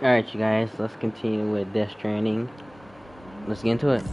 Alright, you guys, let's continue with Death Stranding. Let's get into it.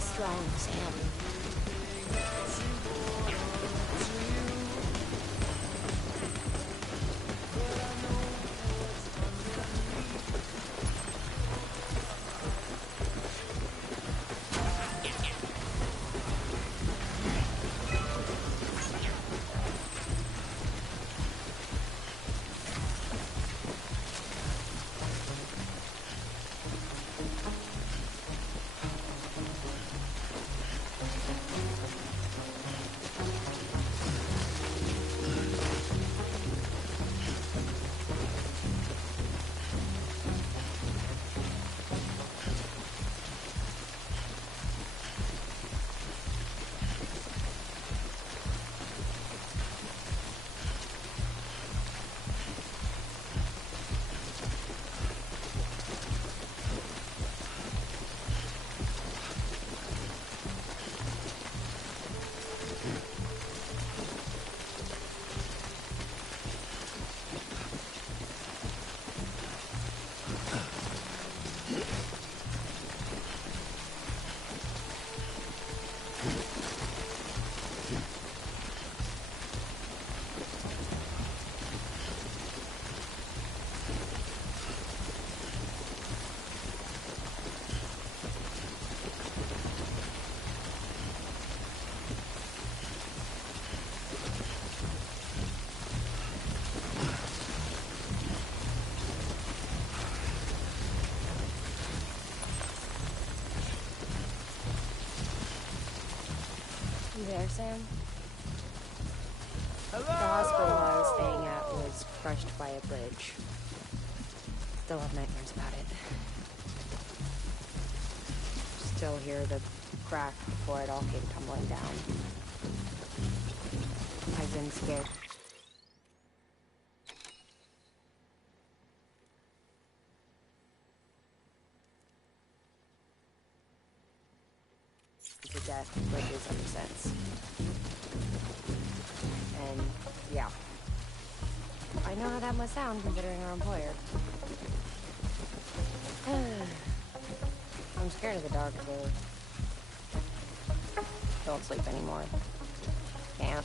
Strong, Sam. You there, Sam? Hello? The hospital I was staying at was crushed by a bridge. Still have nightmares about it. Still hear the crack before it all came tumbling down. I've been scared. To death bridges ever since. And yeah. I know how that must sound considering our employer. I'm scared of the dark too. Don't sleep anymore. Can't.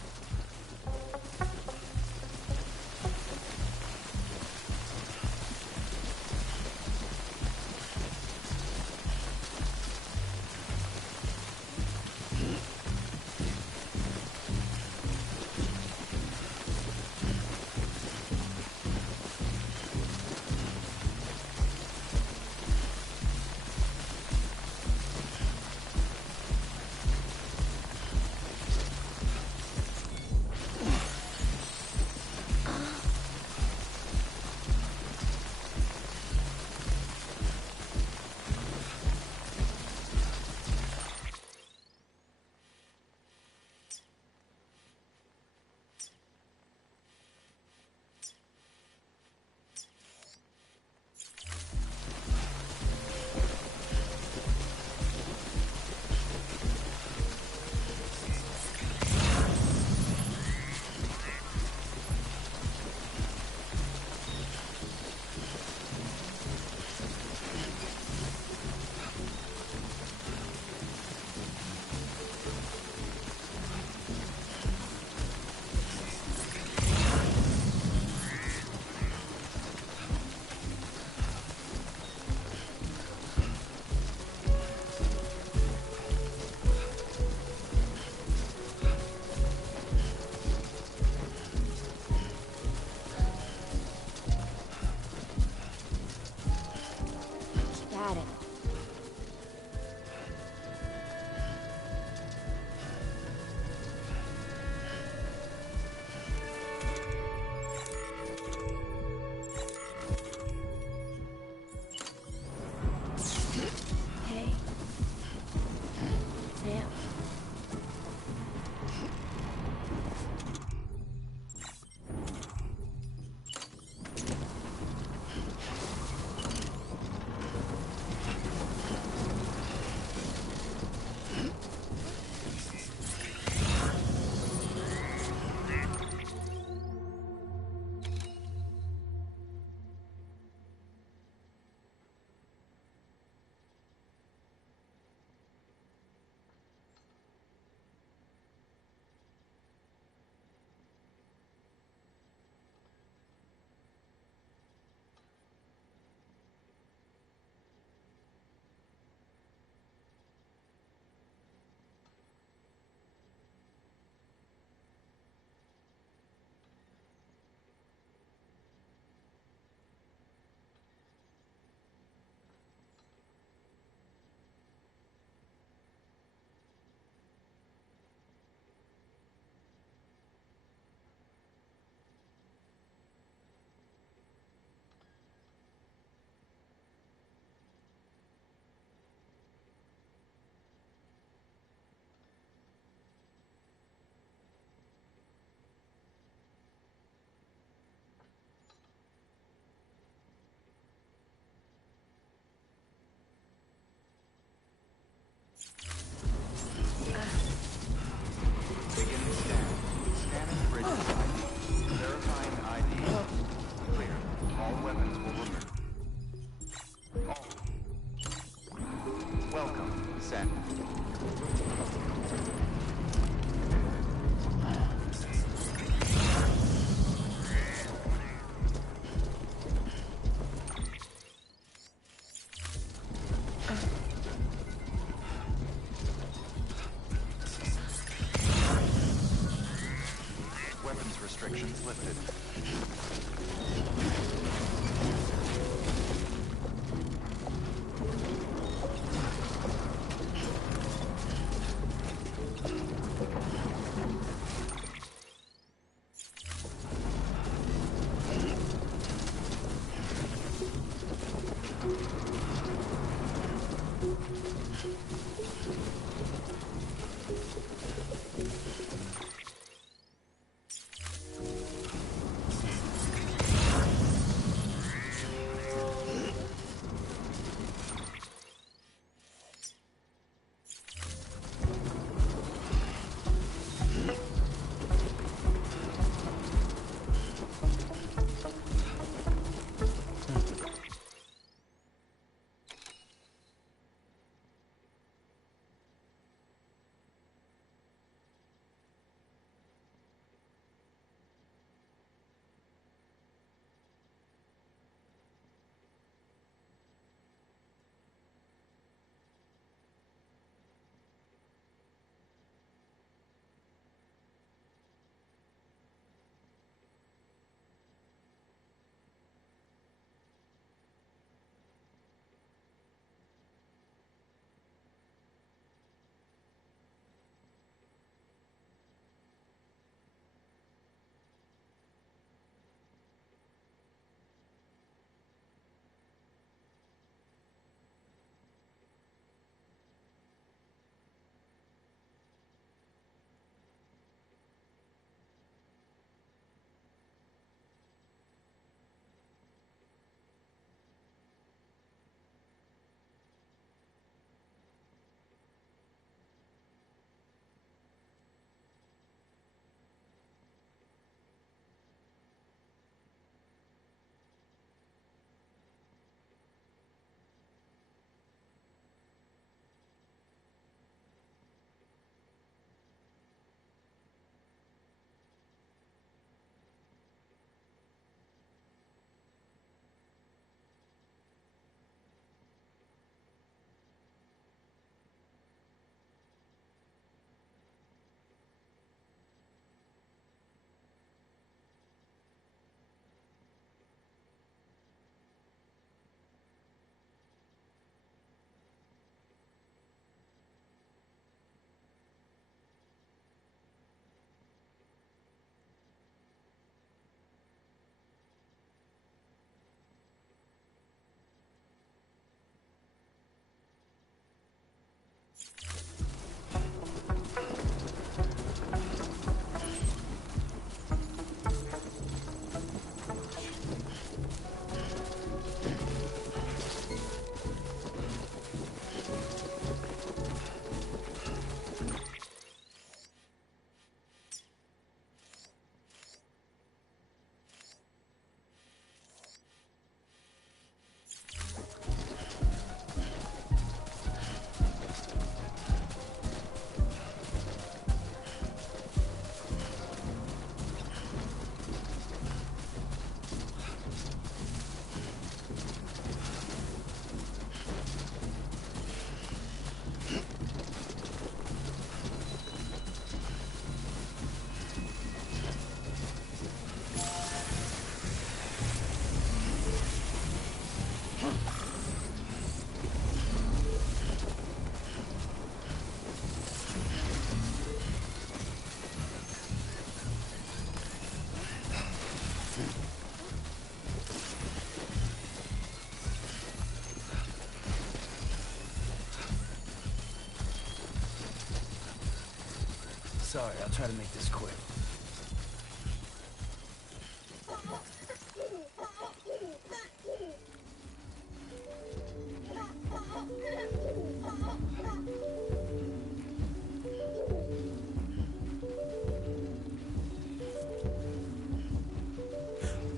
Sorry, I'll try to make this quick.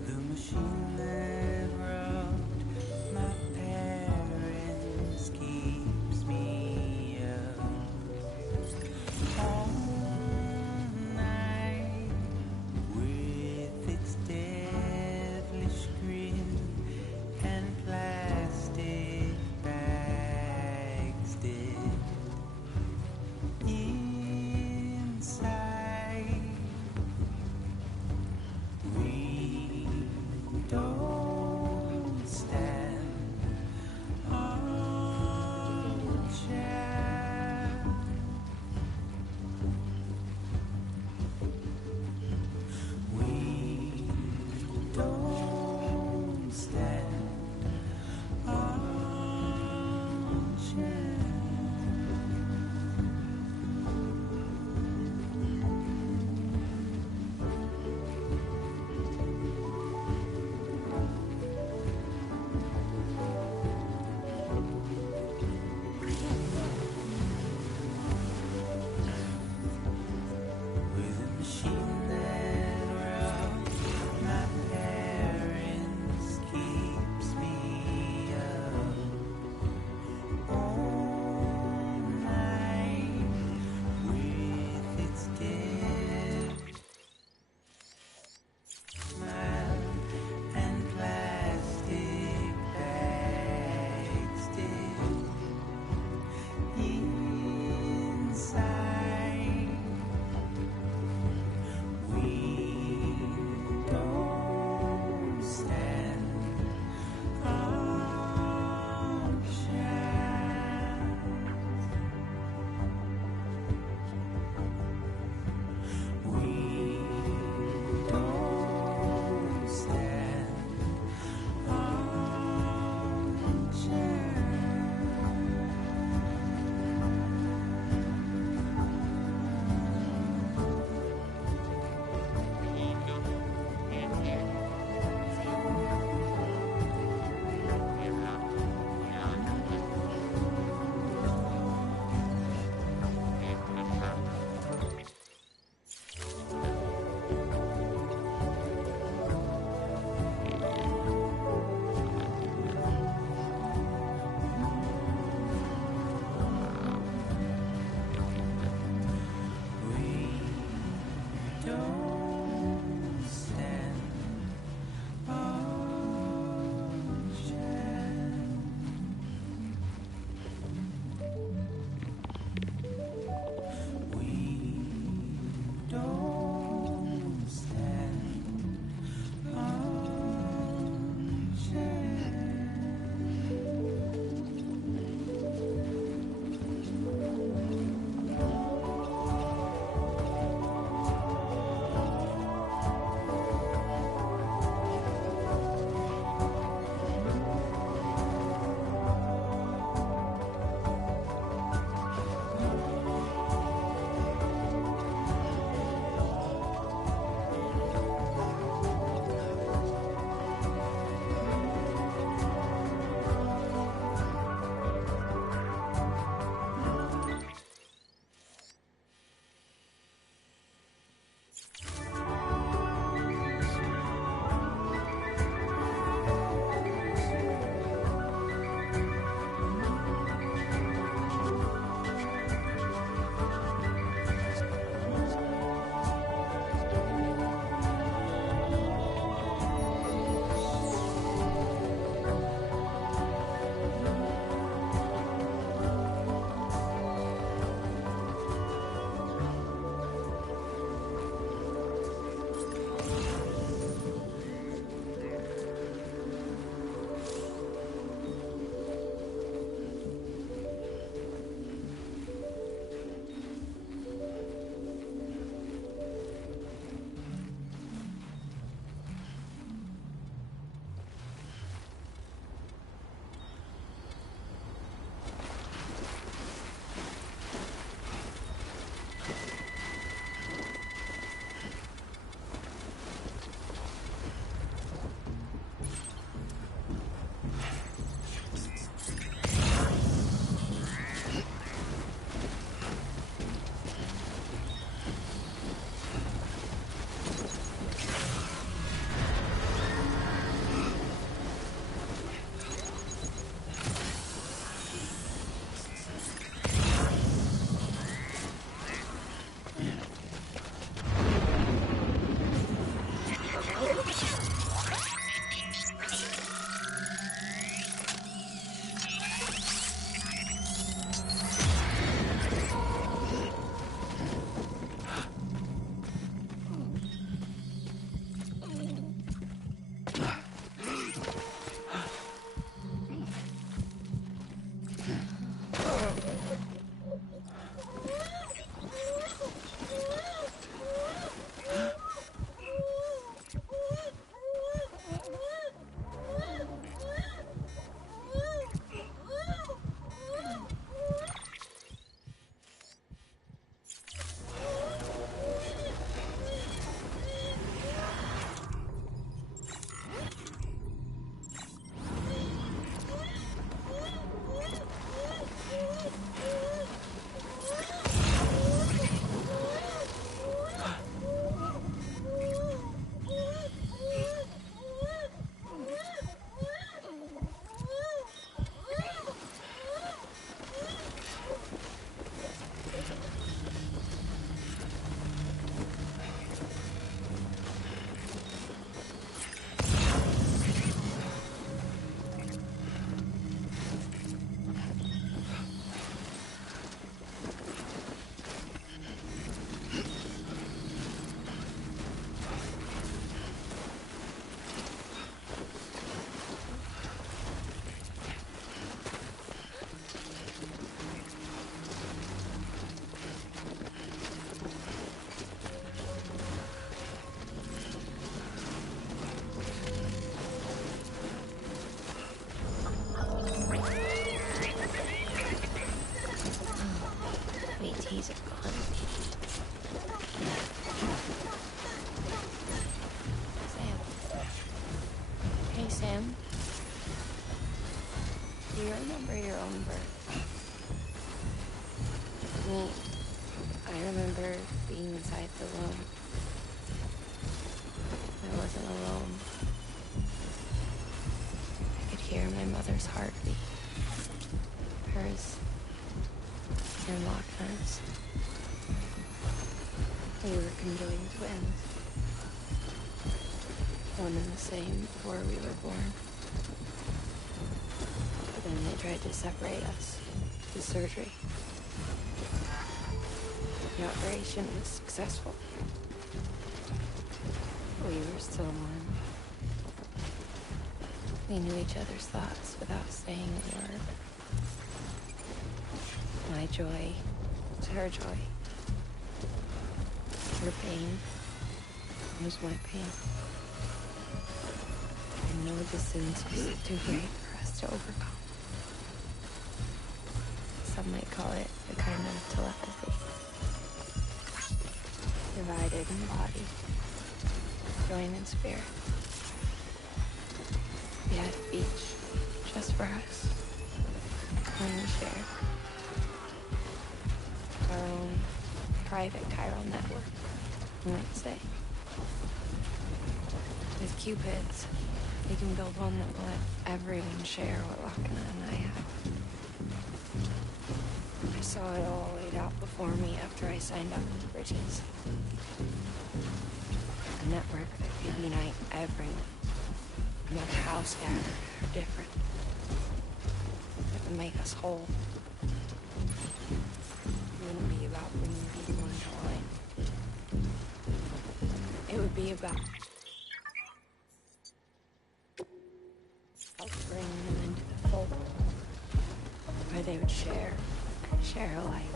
The machine that wrote my parents keeps me up all night remember your own birth. Me, I remember being inside the womb. I wasn't alone. I could hear my mother's heartbeat. Hers and Lochner's. We were conjoined twins. One and the same before we were born. But then they tried to separate us through surgery. The operation was successful. We were still one. We knew each other's thoughts without saying a word. My joy was her joy. Her pain was my pain. And no distance was too great for us to overcome. Some might call it a kind of telepathy. Divided in body, joined in spirit. We had a beach just for us. And we shared our own private chiral network, you might say. With Cupids, we can build one that will let everyone share what Lochner and I have. I saw it all laid out before me after I signed up with Bridges. A network that could unite everyone, no matter how scattered or different. It would make us whole. It wouldn't be about bringing people into line. It would be about bringing them into the fold, where they would share alike.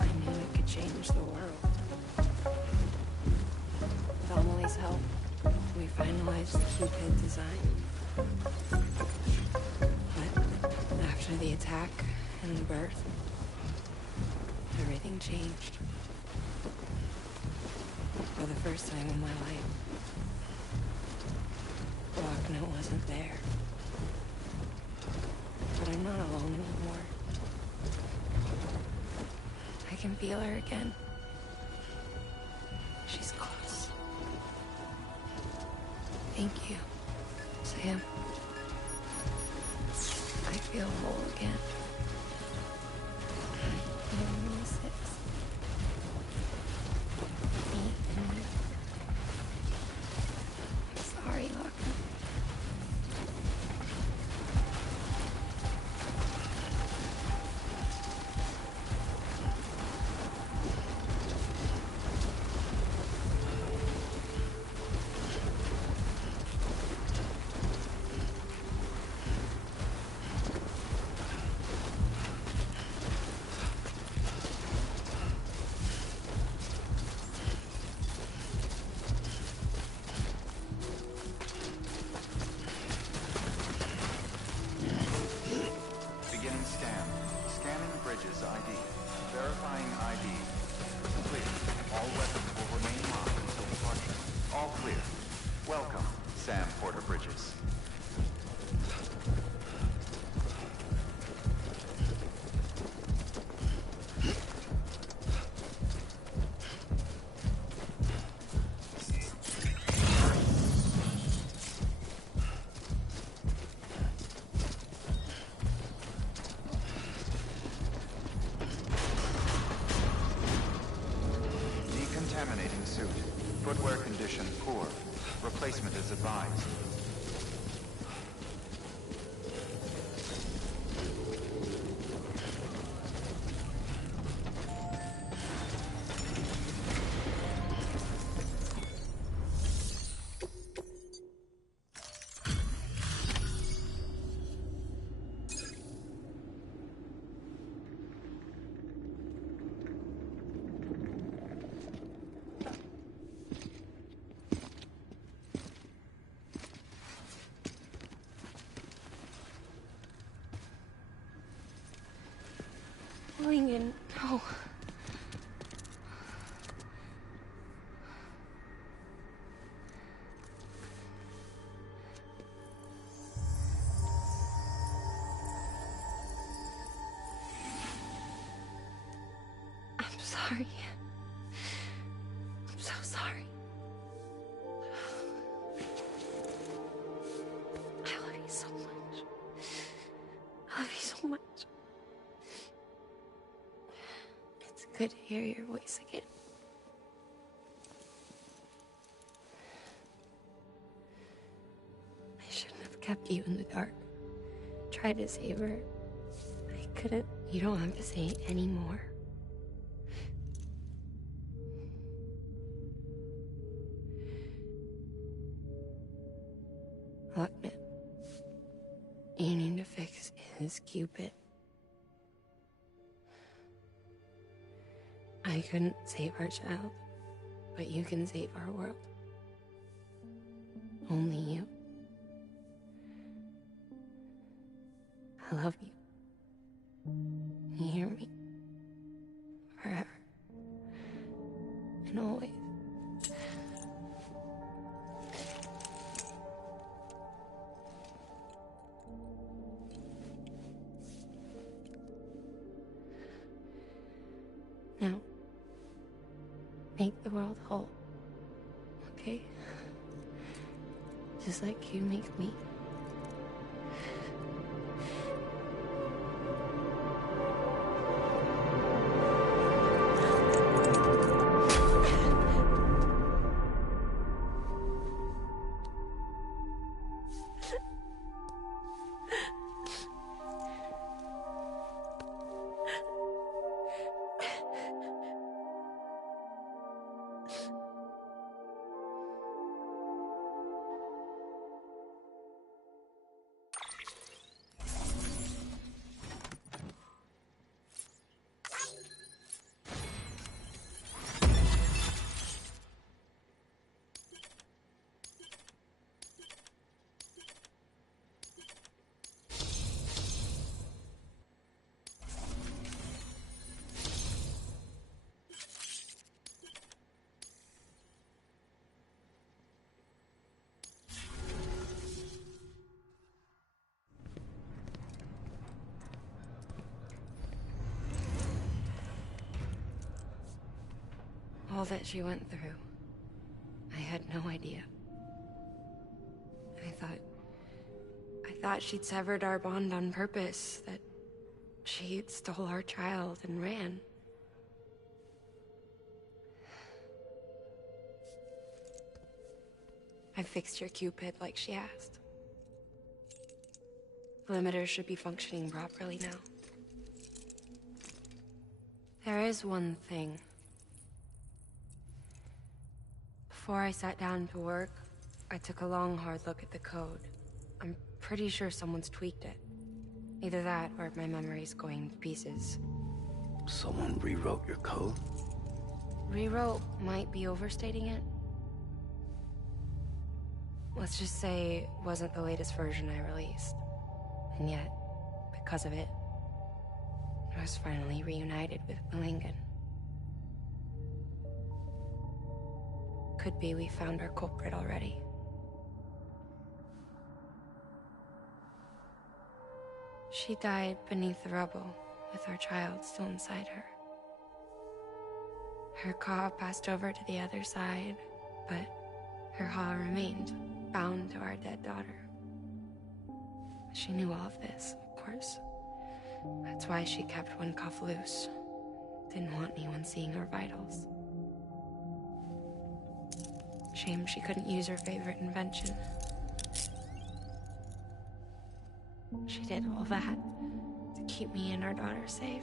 I knew it could change the world. With Amelie's help, we finalized the Cupid design. But after the attack and the birth, everything changed. For the first time in my life, Lochner wasn't there. But I'm not alone anymore. I can feel her again. She's close. Thank you, Sam. I feel whole again. I'm 6. Me and you. Sorry, Lochner. Footwear condition poor. Replacement is advised. Lincoln, no. sorry. I'm so sorry. I love you so much. I love you so much. It's good to hear your voice again. I shouldn't have kept you in the dark. Tried to save her. I couldn't. You don't have to say it anymore. Look, man. You need to fix his Cupid. I couldn't save our child, but you can save our world. Only you. I love you. You hear me? Forever. And always. Now, make the world whole. Okay? Just like you make me. All that she went through, I had no idea. I thought she'd severed our bond on purpose, that she stole our child and ran. I fixed your Cupid like she asked. The limiter should be functioning properly now. There is one thing. Before I sat down to work, I took a long, hard look at the code. I'm pretty sure someone's tweaked it. Either that, or my memory's going to pieces. Someone rewrote your code? Rewrote might be overstating it. Let's just say it wasn't the latest version I released. And yet, because of it, I was finally reunited with Malingan. Could be we found our culprit already. She died beneath the rubble, with our child still inside her. Her Ka passed over to the other side, but her Ha remained, bound to our dead daughter. She knew all of this, of course. That's why she kept one cuff loose. Didn't want anyone seeing her vitals. Shame she couldn't use her favorite invention. She did all that to keep me and our daughter safe.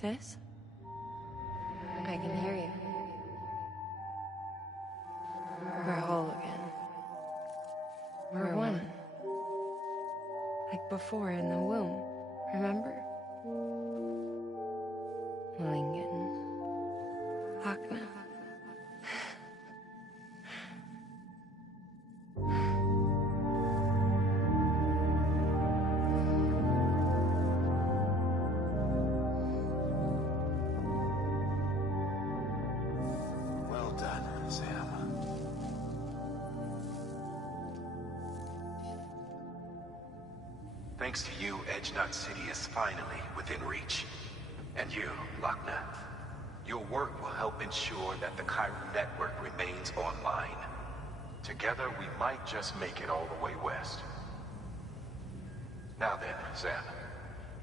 Sis? I can hear you. We're whole again. We're one. Like before in the womb, remember? Lingen. Akna. Well done, Sam. Thanks to you, Edgenut City is finally within reach. And you, Lochna. Your work will help ensure that the Chiral network remains online. Together, we might just make it all the way west. Now then, Sam,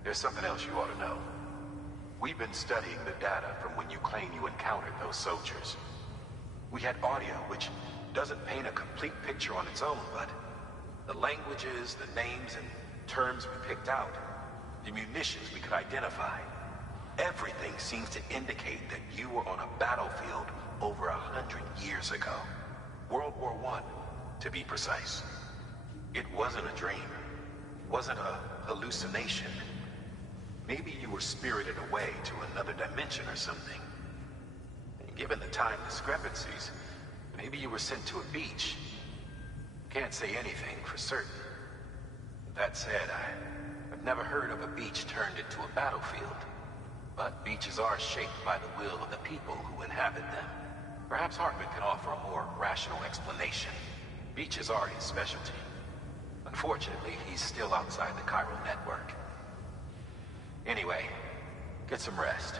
there's something else you ought to know. We've been studying the data from when you claim you encountered those soldiers. We had audio which doesn't paint a complete picture on its own, but the languages, the names, and terms we picked out, the munitions we could identify, everything seems to indicate that you were on a battlefield over 100 years ago. World War I, to be precise. It wasn't a dream. Wasn't a hallucination. Maybe you were spirited away to another dimension or something. And given the time discrepancies, maybe you were sent to a beach. Can't say anything for certain. That said, I've never heard of a beach turned into a battlefield. But beaches are shaped by the will of the people who inhabit them. Perhaps Hartman can offer a more rational explanation. Beaches are his specialty. Unfortunately, he's still outside the Chiral network. Anyway, get some rest.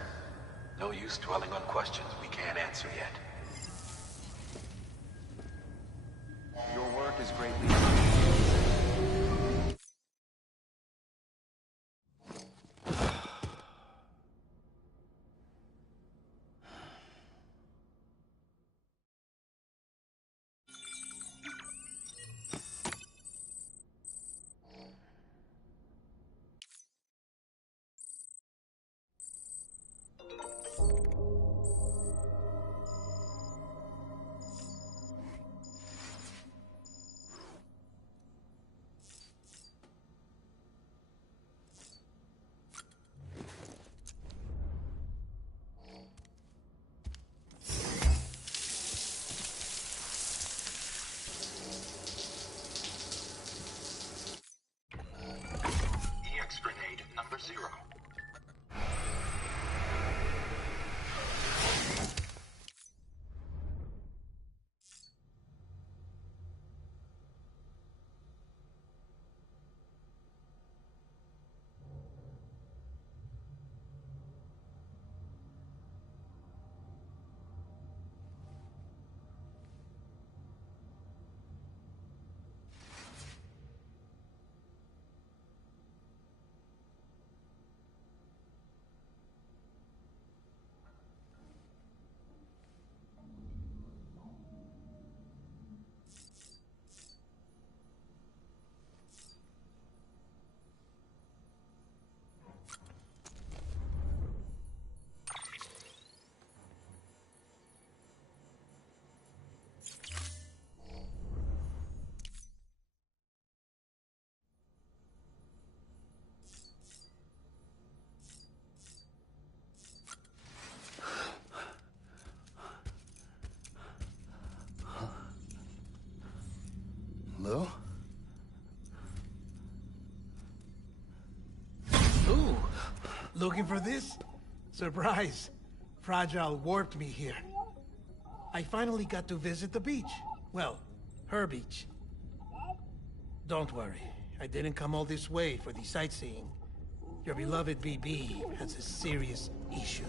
No use dwelling on questions we can't answer yet. Your work is greatly appreciated. EX grenade number 0. Hello? Ooh, looking for this? Surprise. Fragile warped me here. I finally got to visit the beach. Well, her beach. Don't worry, I didn't come all this way for the sightseeing. Your beloved BB has a serious issue.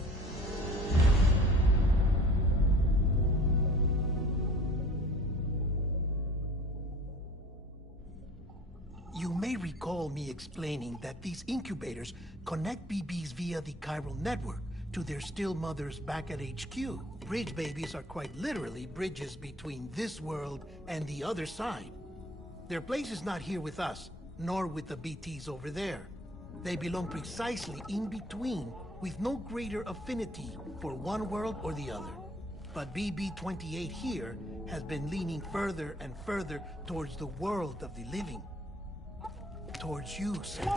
You may recall me explaining that these incubators connect BBs via the chiral network to their still mothers back at HQ. Bridge babies are quite literally bridges between this world and the other side. Their place is not here with us, nor with the BTs over there. They belong precisely in between, with no greater affinity for one world or the other. But BB-28 here has been leaning further and further towards the world of the living. Towards you, Sam.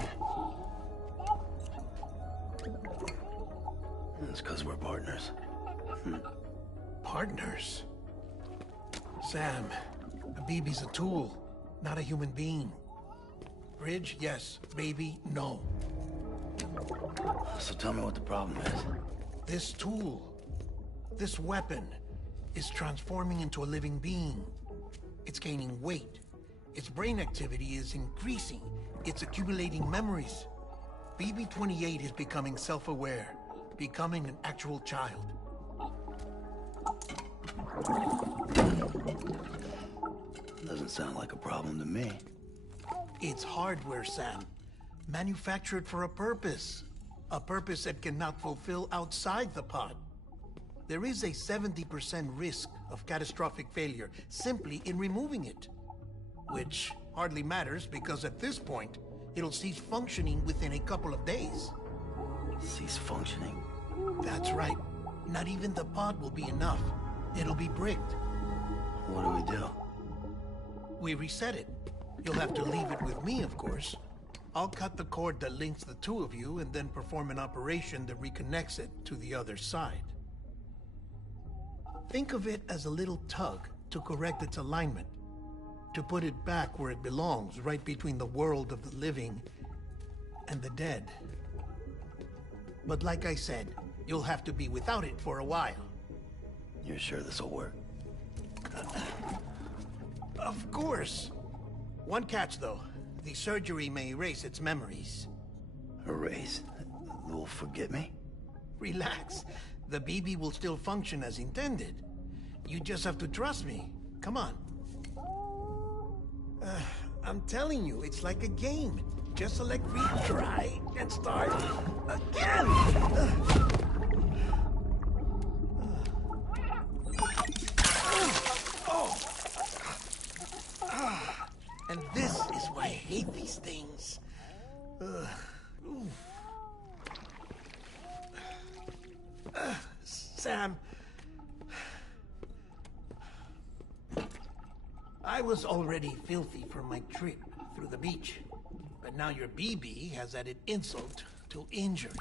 It's because we're partners. Partners? Sam, a BB's a tool, not a human being. Bridge, yes. Baby, no. So tell me what the problem is. This tool, this weapon, is transforming into a living being. It's gaining weight. Its brain activity is increasing. It's accumulating memories. BB-28 is becoming self-aware, becoming an actual child. Doesn't sound like a problem to me. It's hardware, Sam. Manufactured for a purpose. A purpose that cannot fulfill outside the pod. There is a 70% risk of catastrophic failure simply in removing it. Which hardly matters because at this point, it'll cease functioning within a couple of days. Cease functioning? That's right. Not even the pod will be enough. It'll be bricked. What do we do? We reset it. You'll have to leave it with me, of course. I'll cut the cord that links the two of you and then perform an operation that reconnects it to the other side. Think of it as a little tug to correct its alignment, to put it back where it belongs, right between the world of the living and the dead. But like I said, you'll have to be without it for a while. You're sure this'll work? Of course. One catch, though. The surgery may erase its memories. Erase? Will forget me? Relax. The BB will still function as intended. You just have to trust me. Come on. I'm telling you, it's like a game. Just select retry and start again. And this is why I hate these things. Sam, I was already filthy from my trip through the beach, but now your BB has added insult to injury.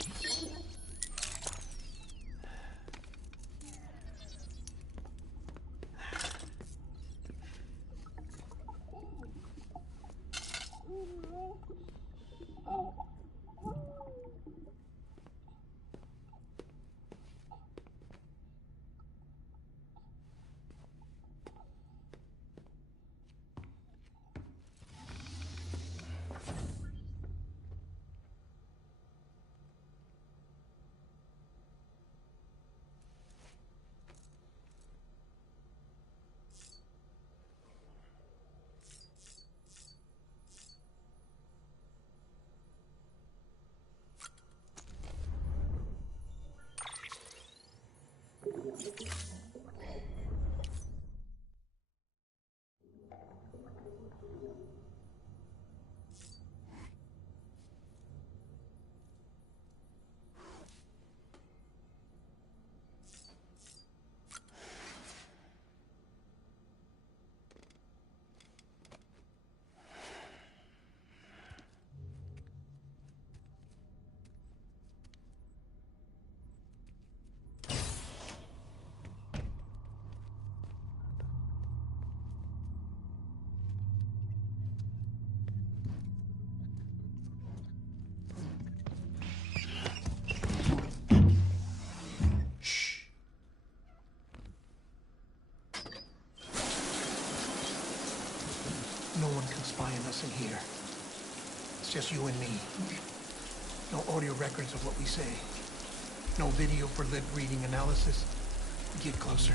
No one can spy on us in here. It's just you and me. No audio records of what we say. No video for lip-reading analysis. Get closer.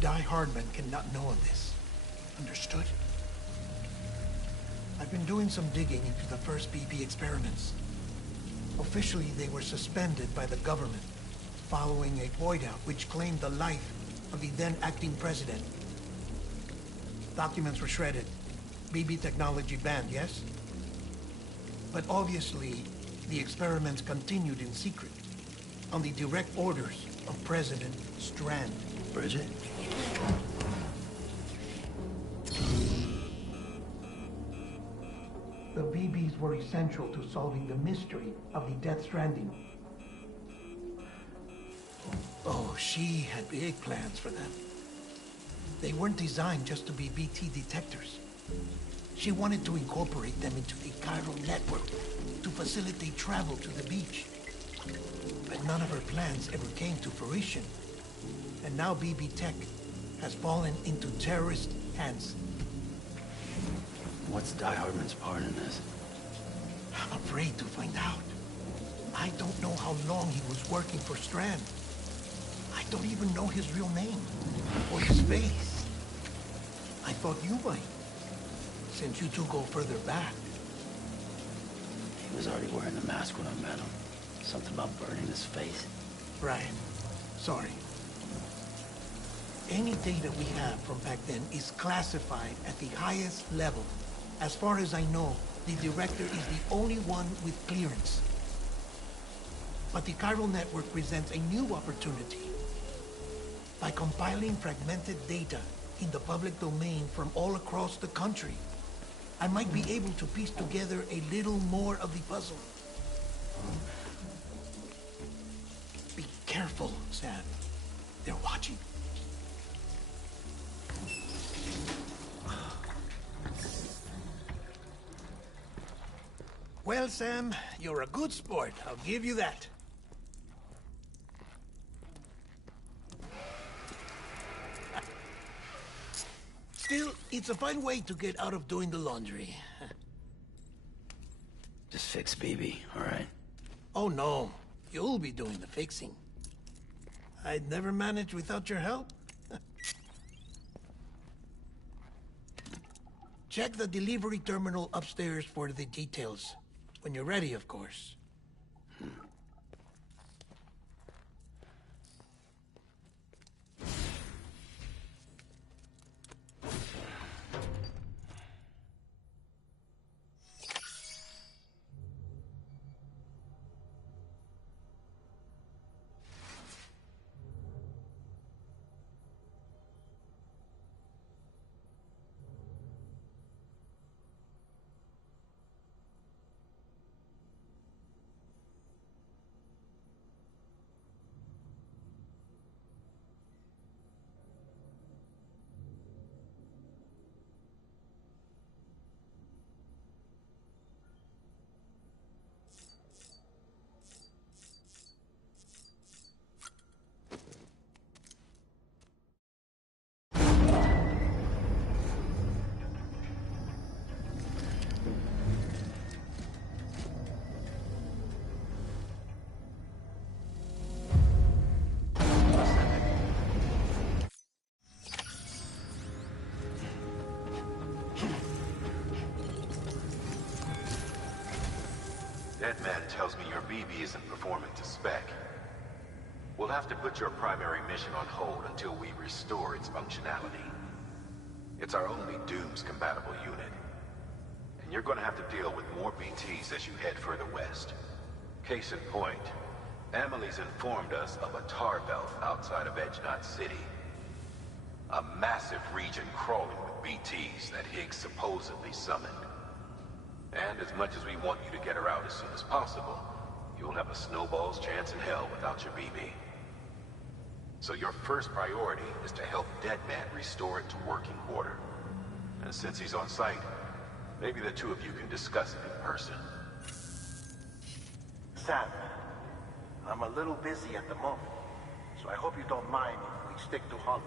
Die Hardman cannot know of this. Understood? I've been doing some digging into the first BB experiments. Officially, they were suspended by the government following a void out which claimed the life of the then acting president. Documents were shredded. BB technology banned, yes? But obviously, The experiments continued in secret, on the direct orders of President Strand. Bridget? The BBs were essential to solving the mystery of the Death Stranding. Oh, she had big plans for them. They weren't designed just to be BT detectors. She wanted to incorporate them into the chiral network to facilitate travel to the beach. But none of her plans ever came to fruition. And now BB Tech has fallen into terrorist hands. What's Die Hardman's part in this? I'm afraid to find out. I don't know how long he was working for Strand. I don't even know his real name, or his face. I thought you might, since you two go further back. He was already wearing the mask when I met him. Something about burning his face. Right. Sorry. Any data we have from back then is classified at the highest level. As far as I know, the director is the only one with clearance. But the chiral network presents a new opportunity. By compiling fragmented data in the public domain from all across the country, I might be able to piece together a little more of the puzzle. Be careful, Sam. They're watching. Well, Sam, you're a good sport. I'll give you that. Still, it's a fine way to get out of doing the laundry. Just fix BB, all right? Oh, no. You'll be doing the fixing. I'd never manage without your help. Check the delivery terminal upstairs for the details. When you're ready, of course. That man tells me your BB isn't performing to spec. We'll have to put your primary mission on hold until we restore its functionality. It's our only Dooms-compatible unit. And you're gonna have to deal with more BTs as you head further west. Case in point, Emily's informed us of a tar belt outside of Edge Knot City. A massive region crawling with BTs that Higgs supposedly summoned. And as much as we want you to get her out as soon as possible, you'll have a snowball's chance in hell without your BB. So your first priority is to help Deadman restore it to working order. And since he's on site, maybe the two of you can discuss it in person. Sam, I'm a little busy at the moment, so I hope you don't mind if we stick to Hollow.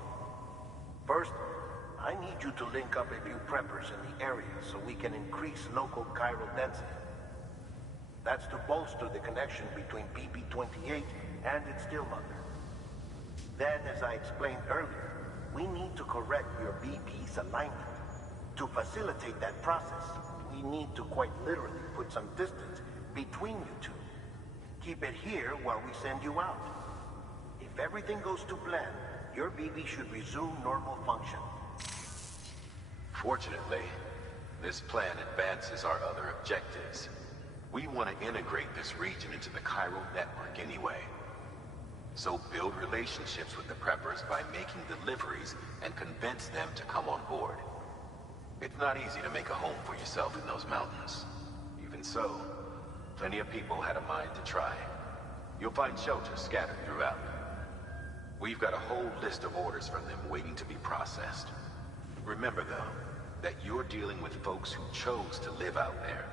First, I need you to link up a few preppers in the area so we can increase local chiral density. That's to bolster the connection between BB-28 and its stillmother. Then, as I explained earlier, we need to correct your BB's alignment. To facilitate that process, we need to quite literally put some distance between you two. Keep it here while we send you out. If everything goes to plan, your BB should resume normal function. Fortunately, this plan advances our other objectives. We want to integrate this region into the Cairo network anyway. So build relationships with the preppers by making deliveries and convince them to come on board. It's not easy to make a home for yourself in those mountains. Even so, plenty of people had a mind to try. You'll find shelters scattered throughout. We've got a whole list of orders from them waiting to be processed. Remember, though, that you're dealing with folks who chose to live out there.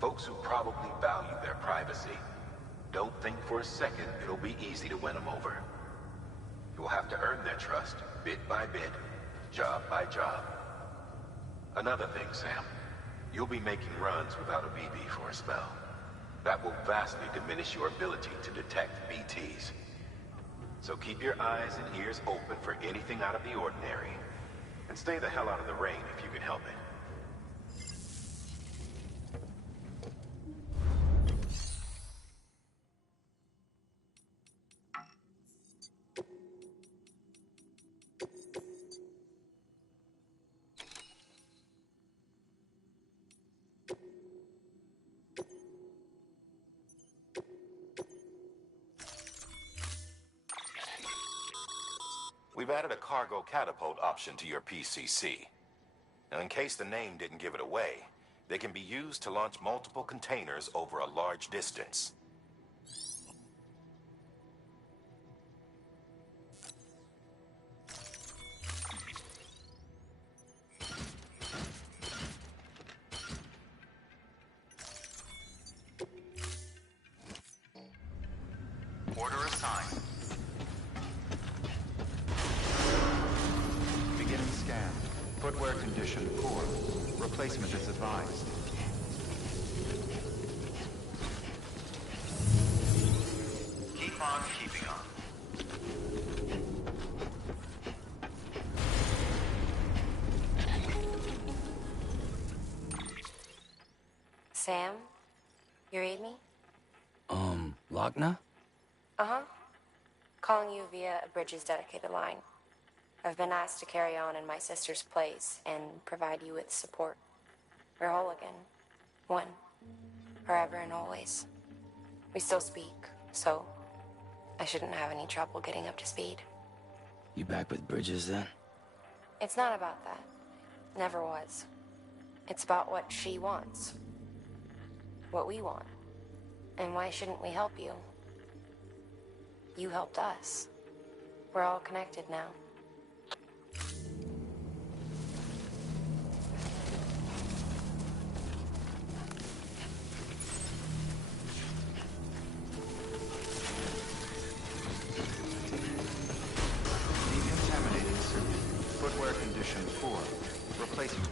Folks who probably value their privacy. Don't think for a second it'll be easy to win them over. You'll have to earn their trust, bit by bit, job by job. Another thing, Sam. You'll be making runs without a BB for a spell. That will vastly diminish your ability to detect BTs. So keep your eyes and ears open for anything out of the ordinary. And stay the hell out of the rain if you can help it. We've added a cargo catapult option to your PCC. Now, in case the name didn't give it away, they can be used to launch multiple containers over a large distance. Order assigned. Beginning scan. Footwear condition poor. Replacement is advised. Keep on keeping on. Sam? You read me? Lochna? Uh-huh. Calling you via a Bridges dedicated line. I've been asked to carry on in my sister's place and provide you with support. We're whole again. One. Forever and always. We still speak, so I shouldn't have any trouble getting up to speed. You back with Bridges then? It's not about that. Never was. It's about what she wants. What we want. And why shouldn't we help you? You helped us. We're all connected now. Decontaminating circuit. Footwear condition poor. Replacement.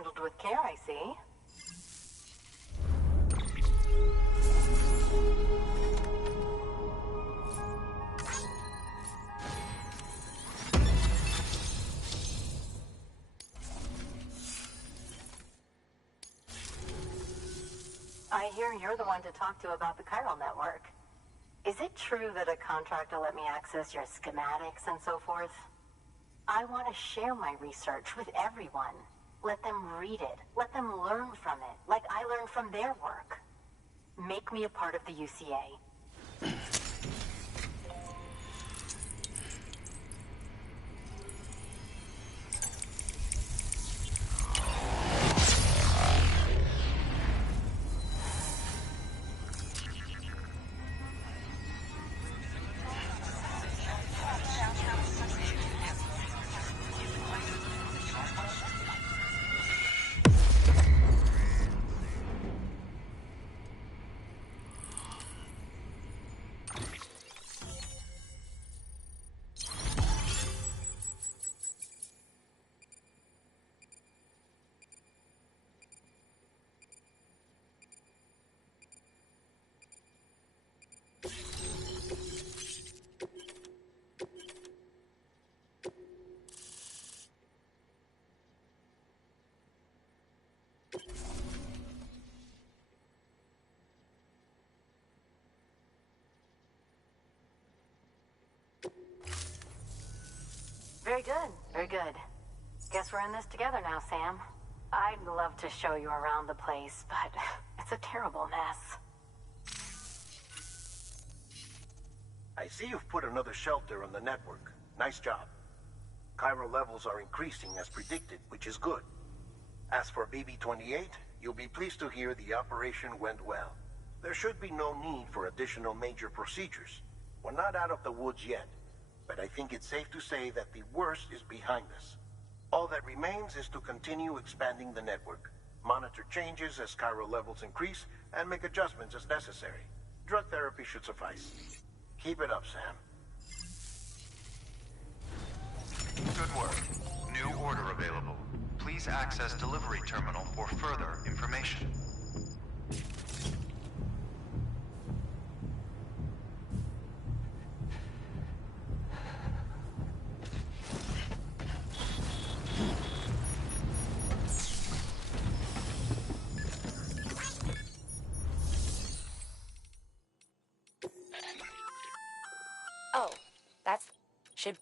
handled with care, I see. I hear you're the one to talk to about the chiral network. Is it true that a contractor let me access your schematics and so forth? I want to share my research with everyone. Let them read it. Let them learn from it, like I learned from their work. Make me a part of the UCA. Very good, very good. Guess we're in this together now, Sam. I'd love to show you around the place, but it's a terrible mess. I see you've put another shelter on the network. Nice job. Chiral levels are increasing as predicted, which is good. As for BB-28, you'll be pleased to hear the operation went well. There should be no need for additional major procedures. We're not out of the woods yet, but I think it's safe to say that the worst is behind us. All that remains is to continue expanding the network, monitor changes as chiral levels increase, and make adjustments as necessary. Drug therapy should suffice. Keep it up, Sam. Good work. New order available. Please access delivery terminal for further information. Oh, that's... should...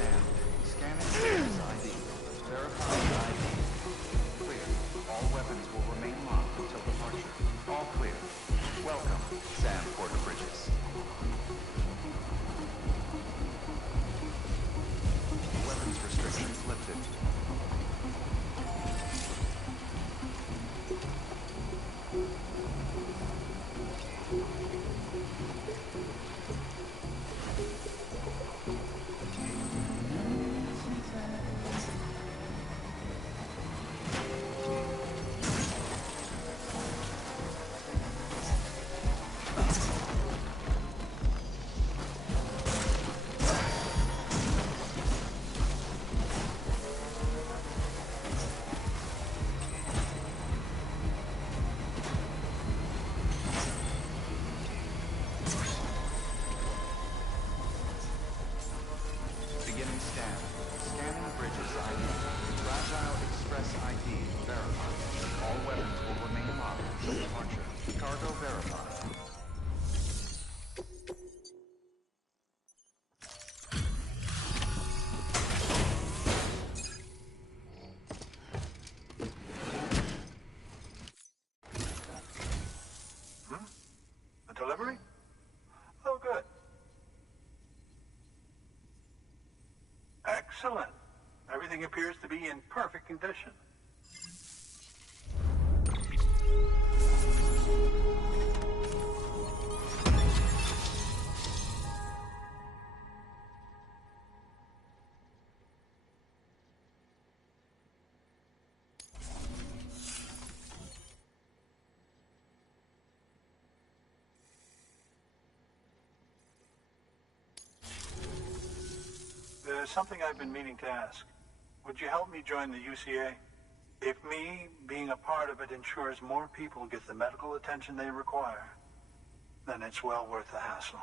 Scan. Scanning Bridges ID. Verifying ID. Clear. All weapons will remain locked until departure. All clear. Welcome, Sam Porter Bridges. Weapons restrictions lifted. Beginning scan. Scanning Bridges ID. Fragile Express ID verified. All weapons will remain locked until departure. Cargo verified. A delivery? Oh, good. Excellent. Everything appears to be in perfect condition. There's something I've been meaning to ask. Would you help me join the UCA? If me being a part of it ensures more people get the medical attention they require, then it's well worth the hassle.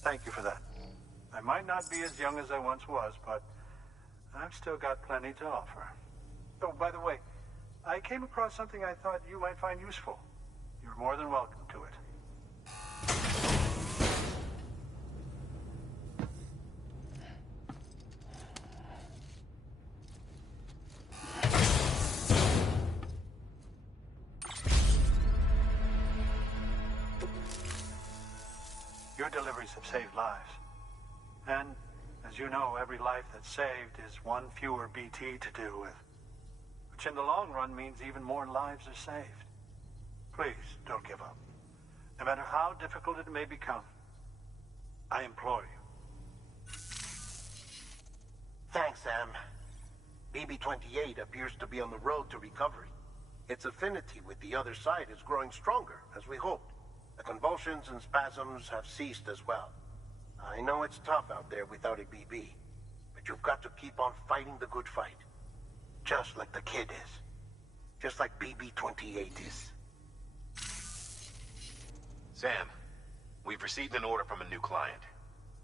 Thank you for that. I might not be as young as I once was, but I've still got plenty to offer. Oh, by the way, I came across something I thought you might find useful. You're more than welcome to it. Your deliveries have saved lives. And, as you know, every life that's saved is one fewer BT to deal with. Which in the long run means even more lives are saved. Please, don't give up. No matter how difficult it may become, I implore you. Thanks, Sam. BB-28 appears to be on the road to recovery. Its affinity with the other side is growing stronger, as we hoped. The convulsions and spasms have ceased as well. I know it's tough out there without a BB, but you've got to keep on fighting the good fight. Just like the kid is. Just like BB-28 is. Sam, we've received an order from a new client.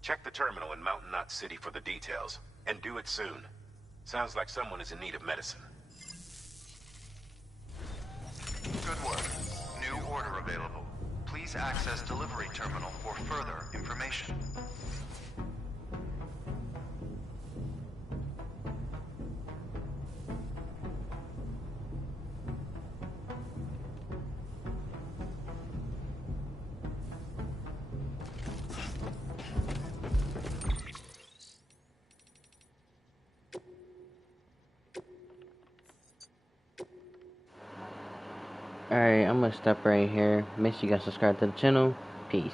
Check the terminal in Mountain Knot City for the details, and do it soon. Sounds like someone is in need of medicine. Good work. New order available. Please access delivery terminal for further information. Alright, I'm gonna stop right here. Make sure you guys subscribe to the channel. Peace.